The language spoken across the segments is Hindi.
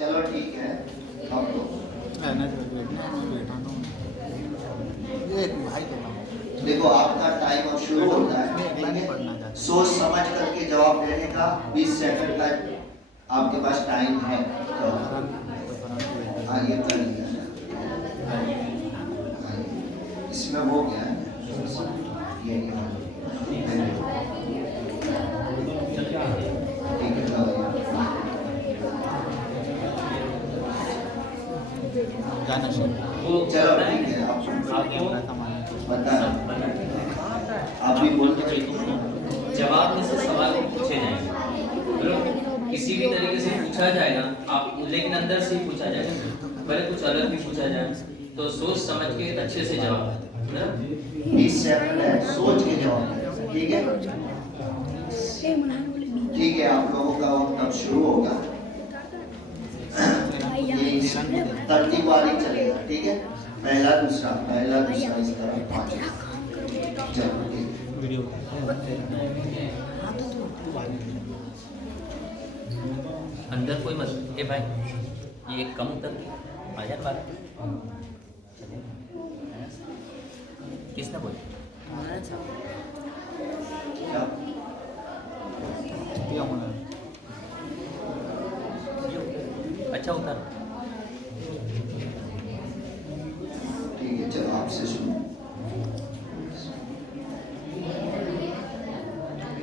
चलो ठीक है, अब तो देखो आपका टाइम अब शुरू होता है, ठीक है? सोच समझ करके जवाब देने का 20 सेकंड का आपके पास टाइम है। आगे कर लिया, इसमें हो गया ये ठीक है। चलो ठीक है, आप भी बोलते जवाब में से सवाल पूछे जाएंगे, किसी भी तरीके से पूछा जाएगा आप, लेकिन अंदर से ही पूछा जाएगा, पहले कुछ अलग भी पूछा जाए तो सोच समझ के अच्छे से जवाब। 20 सेकंड है, सोच के जवाब, ठीक है? ठीक है, आप लोगों का वक्त अब शुरू होगा। तरतीब वाली चलेगा, ठीक है? पहला दूसरा इस तरह 5। चलो ठीक वीडियो अंदर कोई मत ए भाई, ये कम उतर आ जाए बात। किसने बोला? अच्छा उतर। ठीक है, चलो आपसे सुनो।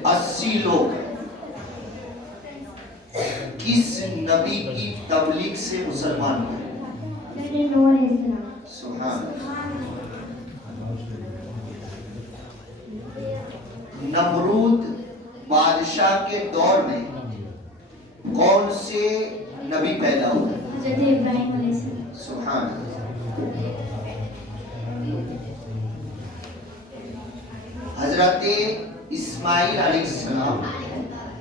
80 लोग किस नबी की तबलीग से मुसलमान हुए? सुभान अल्लाह। नमरूद बादशाह के दौर में कौन से नबी पैदा हुए? सुभान अल्लाह। हजरत इस्माइल अलैहिस्सलाम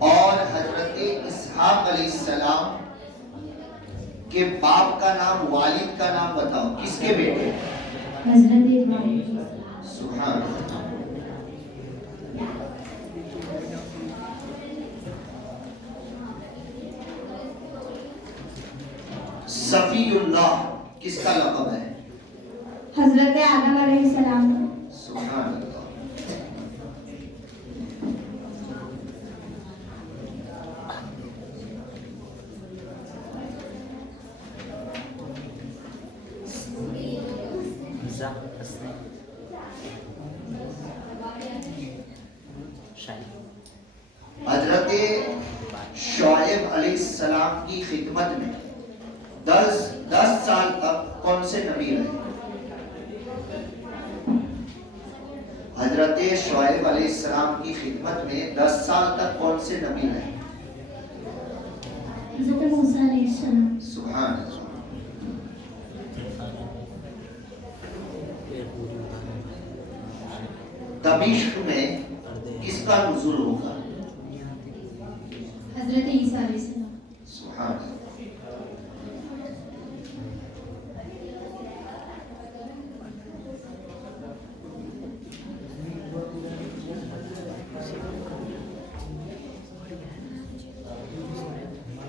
और हजरत इसहाक अलैहिस्सलाम के बाप का नाम, वालिद का नाम बताओ, किसके बेटे? हजरत इब्राहिम। सुभान अल्लाह। सफीउल्लाह किसका लक़ब है? हजरत आदम अलैहिस्सलाम। सुभान अल्लाह। हजरत शुएब अलैहिस्सलाम की खिदमत में 10 साल तक कौन से नबी रहे? हजरत शुएब अलैहिस्सलाम की खिदमत में 10 साल तक कौन से नबी रहे? हजरत मूसा अलैहिस्सलाम। सुभान अल्लाह। दमिश्क में किसका नुज़ूल होगा? हजरत ईसा अलैहिस्सलाम। सुभान अल्लाह।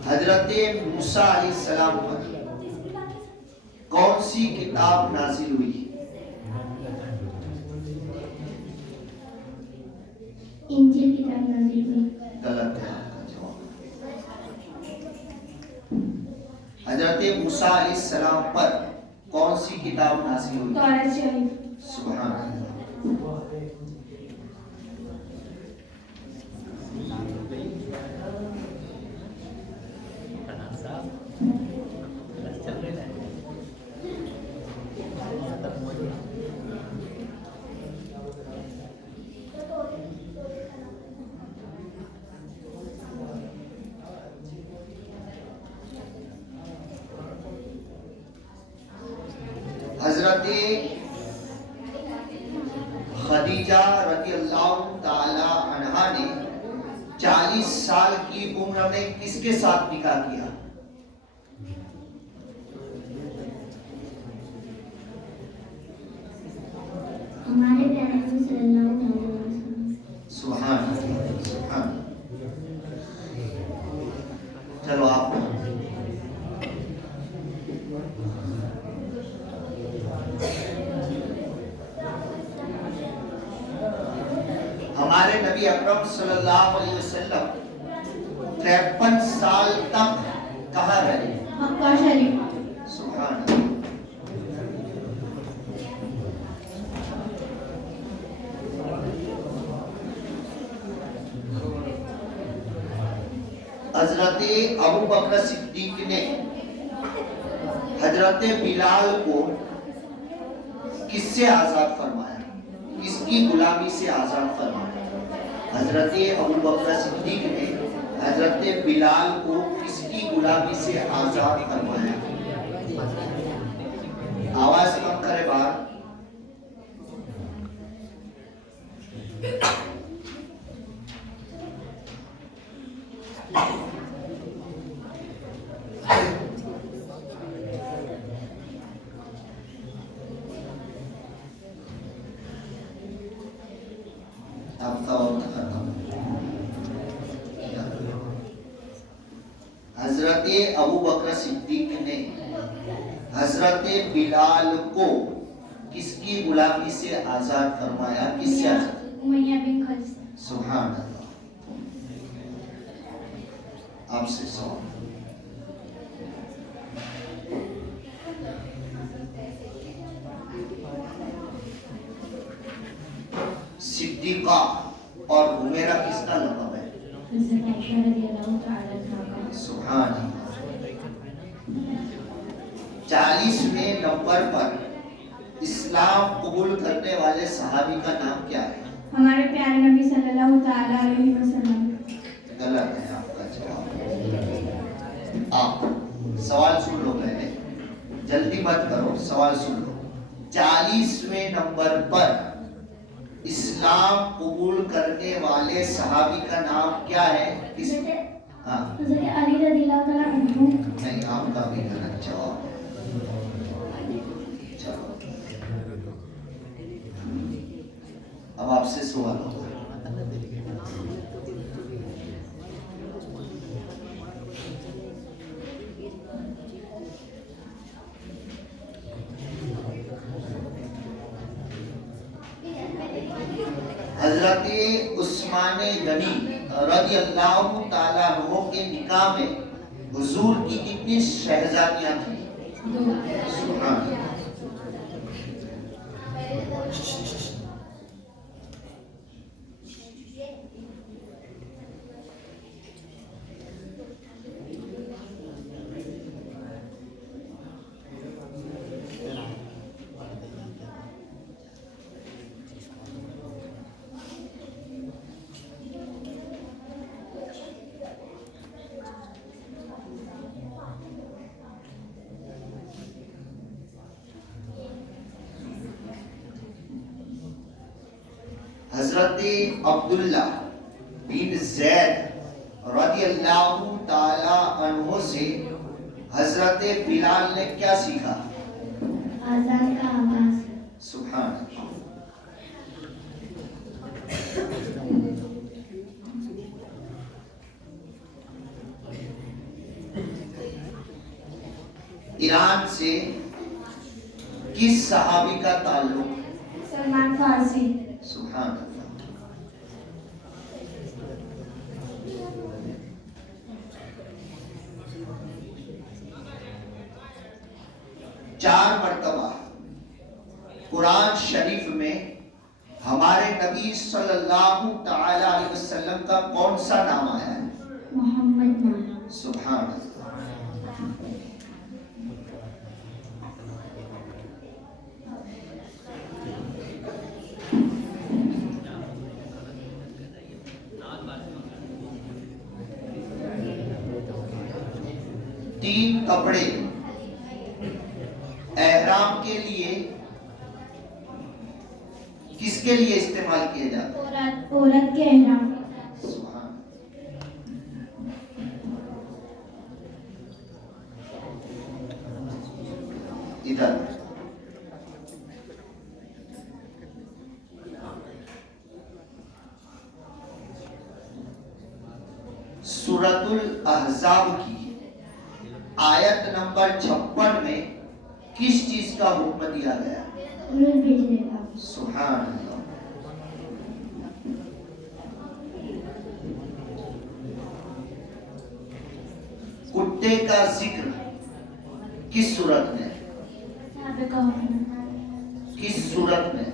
हजरत मूसा अलैहिस्सलाम पर कौन सी किताब नाजिल हुई? इंजील किताब नाजिल हुई। गलत है आपका जवाब। हजरत मूसा अलैहिस्सलाम पर कौन सी किताब नाजिल हुई? तौरात शरीफ। सुभान अल्लाह। हजरत खदीजा रज़ियल्लाहु ताला अन्हा ने 40 साल की उम्र में किसके साथ निकाह किया? हमारे प्यारे नबी सल्लल्लाहु अलैहि वसल्लम। सुभान अल्लाह, सुभान। चलो आप नबी अकरम सल्लल्लाहु अलैहि वसल्लम 53 साल तक कहाँ रहे? मक्का शरीफ। सुभान अल्लाह। हजरत अबू बकर सिद्दीक ने हजरत बिलाल को किससे आजाद फरमाया? किसकी गुलामी से आजाद फरमाया? हजरत अबू बकर सिद्दीक ने हजरत बिलाल को किसकी गुलामी से आजाद फरमाया? आवाज कम करे बाहर। हजरत अबू बकर सिद्दीक ने हजरत बिलाल को किसकी गुलामी से आजाद फरमाया? किससे आजाद? उमैया बिन खल्द। सुभान अल्लाह। आपसे सवाल। सिद्दीका और हुमैरा किसका लक़ब है? हज़रत आयशा रज़ियल्लाहु तआला अन्हा का। सुभान अल्लाह। 40वें नंबर पर इस्लाम कबूल करने वाले सहाबी का नाम क्या है? हमारे प्यारे नबी सल्लल्लाहु तआला अलैहि वसल्लम। गलत है आपका जवाब। आप सवाल सुन लो पहले, जल्दी मत करो, सवाल सुन लो। 40वें नंबर पर इस्लाम कबूल करने वाले सहाबी का नाम क्या है? किस? हाँ, हज़रत अली रज़ियल्लाहु तआला अन्हु। नहीं, आपका भी गलत जवाब। चलो, अब आपसे सवाल होगा। हजरत उस्मान गनी रज़ियल्लाहु ताला अन्हु के निकाह में हुजूर की कितनी शहजादियां थी? सुभान अल्लाह। हजरत अब्दुल्ला बिन ज़ैद रज़ियल्लाहु ताला अन्हु से हजरत बिलाल ने क्या सीखा? आज़ान का आवाज। सुभान अल्लाह। ईरान से किस सहाबी का ताल्लुक? सलमान फारसी। सुभान अल्लाह। 4 मर्तबा कुरान शरीफ में हमारे नबी सल्लल्लाहु ताला अलैहि वसल्लम का कौन सा नाम आया है? मोहम्मद नाम। सुभान अल्लाह। तीन कपड़े एहराम के लिए किसके लिए इस्तेमाल किए जाते हैं? औरत के एहराम। सुभान। इधर सूरतुल अहज़ाब की आयत नंबर 56 में किस चीज का हुक्म दिया गया? उलूल भेजने का। सुभान अल्लाह। कुत्ते का जिक्र किस सूरत में है? किस सूरत में?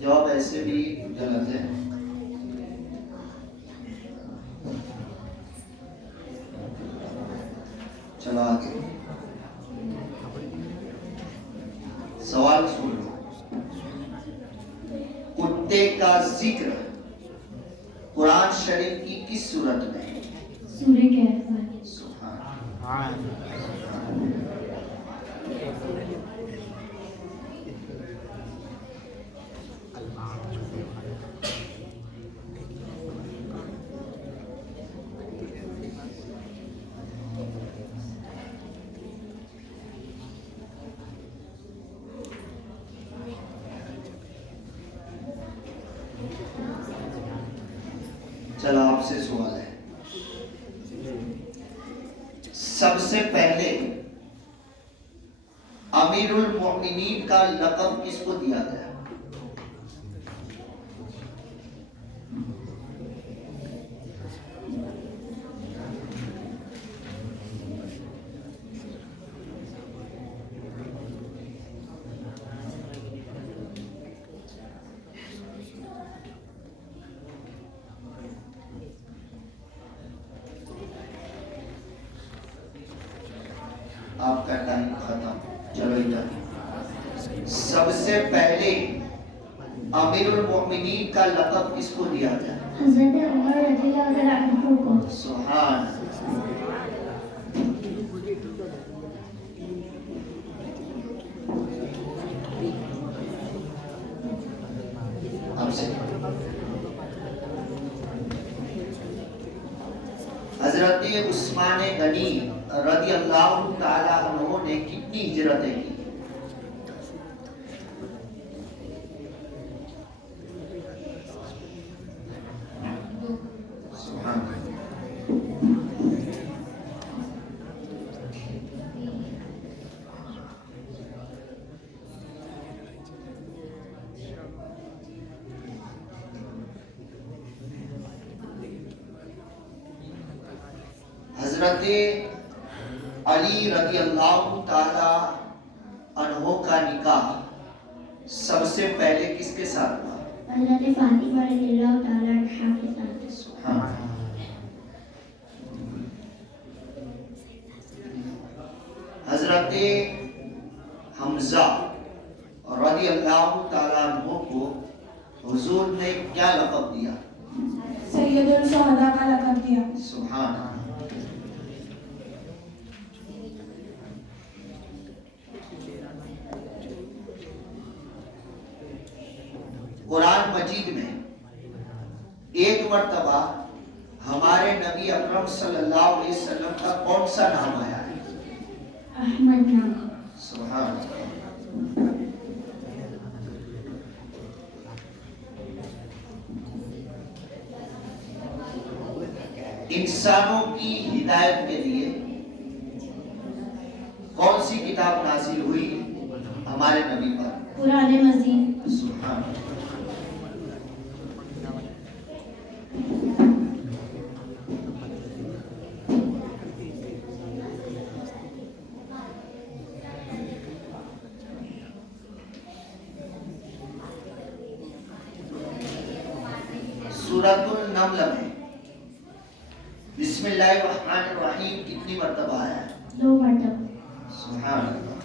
जवाब ऐसे भी गलत है। चलो आगे सवाल सुन लो। कुत्ते का जिक्र कुरान शरीफ की किस सूरत में है? सूरह कहफ में। चलो आपसे सवाल है, सबसे पहले अमीरुल मोमिनीन का लक़ब किसको दिया गया? आपका टाइम खत्म। चलो इधर सबसे पहले अमीरुल मोमिनीन का लक़ब किसको दिया गया? हज़रत उमर रज़ियल्लाहु अन्हु को। सुभान। हजरत उस्मान गनी रज़ियल्लाहु ताला अन्हु ने कितनी हिजरतें की? हजरत अली रज़ियल्लाहु ताला अन्हु का निकाह सबसे पहले किसके साथ हुआ? हज़रत फातिमा रज़ियल्लाहु ताला अन्हा के साथ। सुभान। हजरत हमजा रज़ियल्लाहु ताला अन्हु को हुजूर ने क्या लक़ब दिया? सैयदुल शुहदा का लक़ब दिया। सुभान। कुरान मजीद में एक मर्तबा हमारे नबी अकरम सल्लल्लाहु अलैहि वसल्लम का कौन सा नाम आया है? अहमद नाम। सुभान। इंसानों की हिदायत के लिए कौन सी किताब नाज़िल हुई हमारे नबी पर? कुरान मजीद। सुभान। सूरतुल नमल में बिस्मिल्लाहिर रहमानिर रहीम कितनी मर्तबा आया है? 2 मरतबा। सुभान अल्लाह।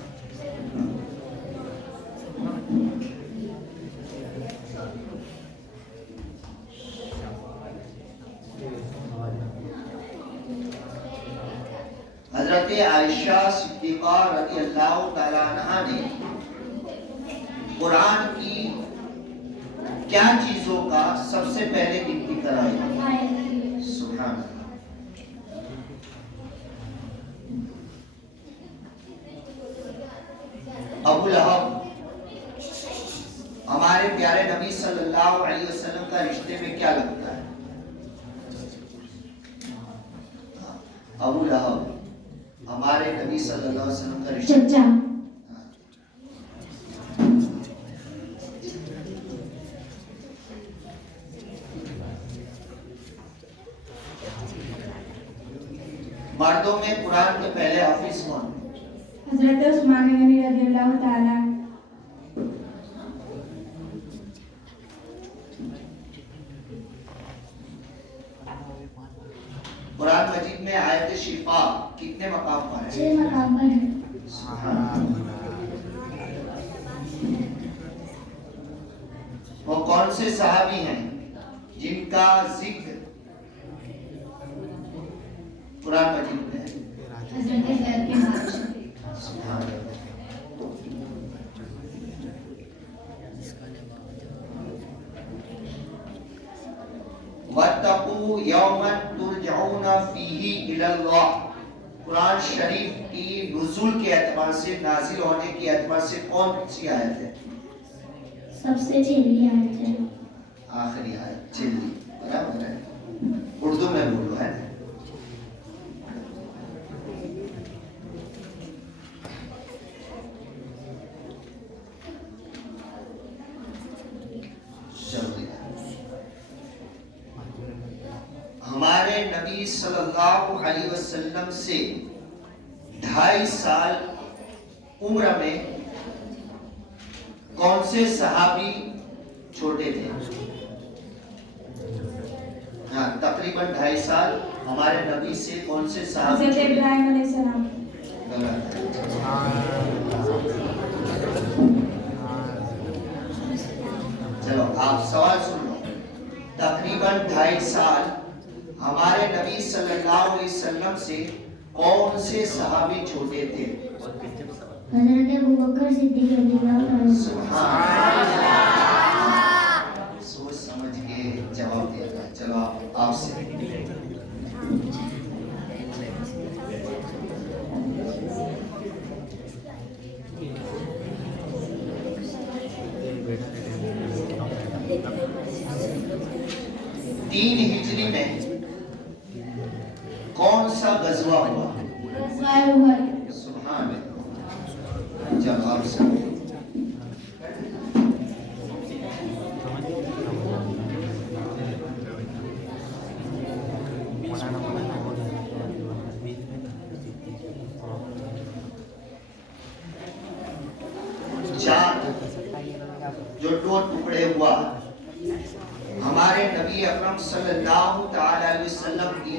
हजरत आयशा सिद्दीक़ा रज़ियल्लाहु ताला अन्हा ने कुरान की क्या चीजों का सबसे पहले गिनती कराई? सुभान। अबू लहब हमारे प्यारे नबी सल्लल्लाहु अलैहि वसल्लम का रिश्ते में क्या लगता है? अबू लहब हमारे नबी सल्लल्लाहु अलैहि वसल्लम का रिश्ते चचा। मर्दों में कुरान के पहले हाफिज कौन? हजरत उस्मान गनी रज़ियल्लाहु ताला। कुरान मजीद में आयत शिफा कितने मकाम पर है? 6 मकाम पर है। वो कौन से सहाबी हैं जिनका जिक्र कुरान मजीद में है? हजरत ज़ैद बिन हारिसा। वत्तकू यौमन तुरजऊना फीही इलल्लाह। कुरान शरीफ की नुज़ुल के एतबार से, नाजिल होने के एतबार से कौन सी आयत है? सबसे छिली आयत है। आखिरी आयत चिल्ली, बराबर है। उर्दू में बोलो है। हमारे नबी सल्लल्लाहु अलैहि वसल्लम से 2.5 साल उम्र में कौन से सहाबी छोटे थे? हाँ, तकरीबन 2.5 साल हमारे नबी से कौन से सहाबी? हजरत इब्राहिम अलैहिस्सलाम। चलो आप सवाल सुन लो। तकरीबन 2.5 साल हमारे नबी सल्लल्लाहु अलैहि वसल्लम से कौन से सहाबी छोटे थे? हजरत अबू बकर सिद्दीक रज़ियल्लाहु अन्हु। सुभान अल्लाह। सोच समझ के जवाब दिया जाए। चलो आपसे तीन हिजरी में कौन सा गजवा हुआ? सुभान अल्लाह। जवाब से चांद जो 2 टुकड़े हुआ, हमारे नबी अकरम सल्लल्लाहु ताला अलैहि वसल्लम की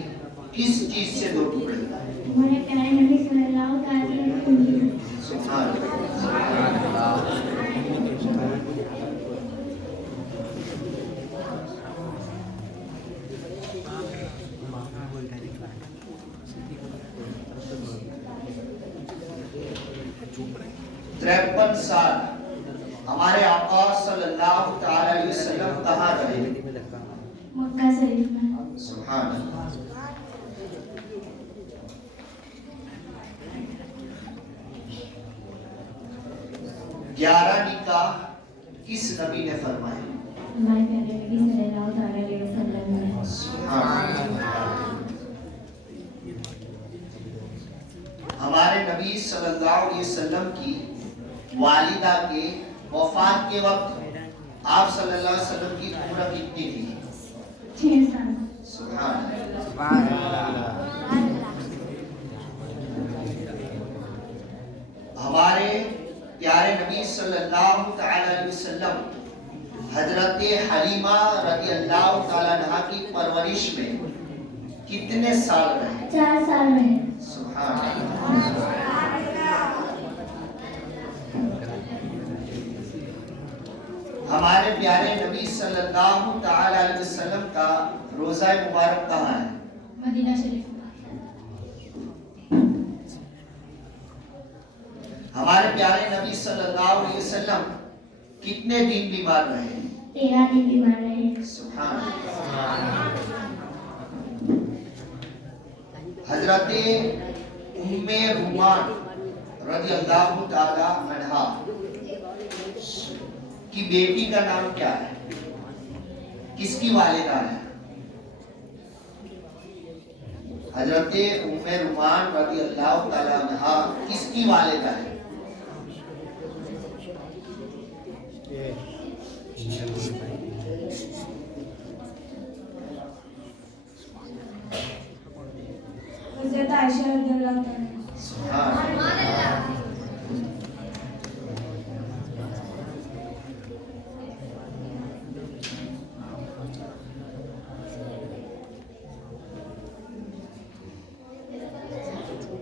किस चीज से 2 टुकड़े हुए? हमारे प्यारे नबी सल्लल्लाहु अलैहि वसल्लम। सुभान अल्लाह। तिरपन साल हमारे आका सल्लल्लाहु ताला अलैहि वसल्लम कहाँ रहे? मक्का शरीफ में। सुभान अल्लाह। ग्यारह निकाह किस नबी ने फरमाए? हमारे प्यारे नबी सल्लल्लाहु अलैहि वसल्लम ने। सुभान अल्लाह। हमारे नबी सल्लल्लाहु अलैहि वसल्लम की वालिदा के वफात के वक्त आप सल्लल्लाहु अलैहि वसल्लम की उम्र कितनी थी? 6 साल। सुभान अल्लाह। हमारे प्यारे नबी सल्लल्लाहु ताला अलैहि वसल्लम हजरत हलीमा रज़ियल्लाहु ताला अन्हा की परवरिश में कितने साल रहे? 4 साल रहे। सुभान अल्लाह। हमारे प्यारे नबी सल्लल्लाहु ताला अलैहि वसल्लम का रोज़ा मुबारक कहाँ है? मदीना शरीफ। हमारे प्यारे नबी सल्लल्लाहु अलैहि वसल्लम कितने दिन बीमार रहे? 13 दिन बीमार रहे। सुभान अल्लाह। हजरत उम्मे रुमान रज़ियल्लाहु ताला अन्हा की बेटी का नाम क्या है? किसकी वालिदा है? हजरत उम्मे रुमान रज़ियल्लाहु ताला अन्हा किसकी वालिदा है? हजरत आयशा रज़ियल्लाहु तआला। सुभान अल्लाह।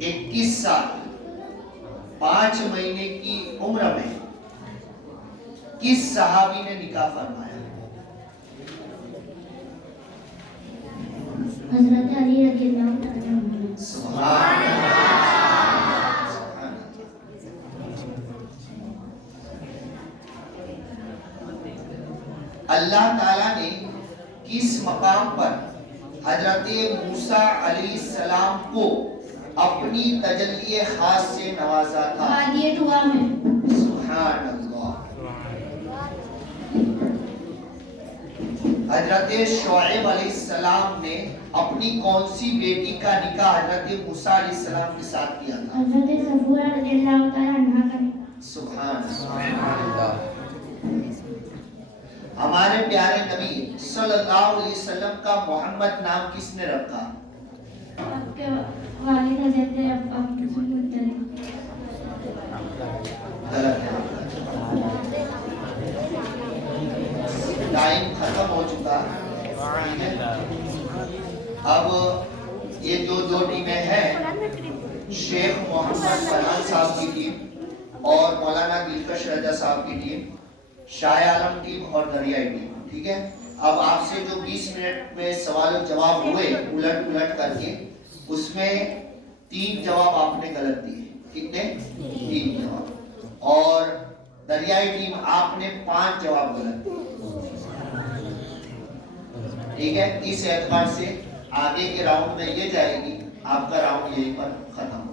इक्कीस साल 5 महीने की उम्र में किस सहाबी ने निकाह फरमाया? हजरत अली रज़ियल्लाहु तआला अन्हु। सुभान अल्लाह। अल्लाह ताला ने किस मकाम पर हजरत मूसा अलैहिस्सलाम को अपनी तजल्ली खास से नवाजा था? वादी तुआ में। सुभान अल्लाह। हजरत शुएब अलैहिस्सलाम ने अपनी कौन सी बेटी का निकाह हजरत मूसा अलैहिस्सलाम के साथ किया था? हजरत सफूरा रज़ियल्लाहु तआला अन्हा का निकाह। सुभान अल्लाह। हमारे प्यारे नबी सल्लल्लाहु अलैहि वसल्लम का मोहम्मद नाम किसने रखा? आपके वालिद हजरत अब्बास मुत्तलिब। गलत है। टाइम खत्म हो चुका ठीक है। अब ये दो टीमें हैं, शेख मोहम्मद फरहान साहब की टीम और मौलाना दिलकश रजा साहब की टीम, शाह आलम टीम और दरियाई टीम। ठीक है। अब आपसे जो 20 मिनट में सवाल और जवाब हुए उलट पुलट करके, उसमें 3 जवाब आपने गलत दिए। कितने? 3 जवाब। और दरियाई टीम आपने 5 जवाब गलत दिए। ठीक है। इस एतबार से आगे के राउंड में ये जाएगी, आपका राउंड यहीं पर खत्म हो